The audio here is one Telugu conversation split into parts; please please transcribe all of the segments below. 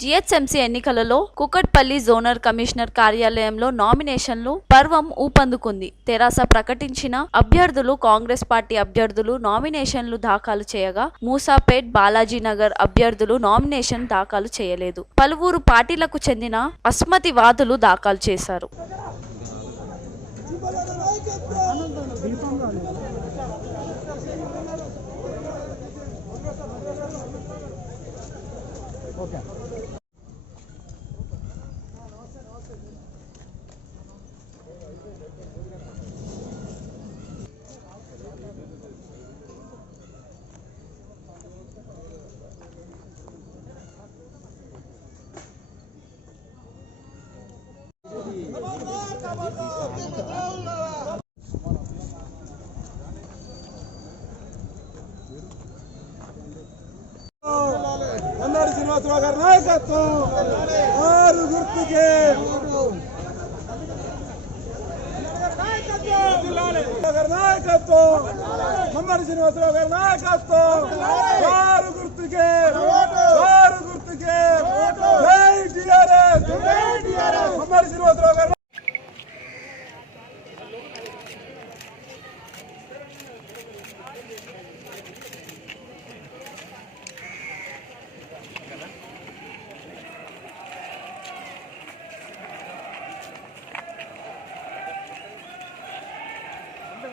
జీహెచ్ఎంసీ ఎన్నికలలో కుకట్పల్లి జోనల్ కమిషనర్ కార్యాలయంలో నామినేషన్లు పర్వం ఊపందుకుంది. తెరాస ప్రకటించిన అభ్యర్థులు కాంగ్రెస్ పార్టీ అభ్యర్థులు నామినేషన్లు దాఖలు చేయగా మూసాపేట్ బాలాజీనగర్ అభ్యర్థులు నామినేషన్ దాఖలు చేయలేదు. పలువురు పార్టీలకు చెందిన అస్మతివాదులు దాఖలు చేశారు. qualquer. Vamos, vamos, vamos, vamos, vamos. Srinivasarao గారి నాయకత్వం. ఆరు గుర్తుకే. నాయకత్వం. మమ్మడి శ్రీనివాసరావు గారి నాయకత్వం.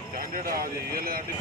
స్టాండర్డ్ అది ఇవ్వలేదంటే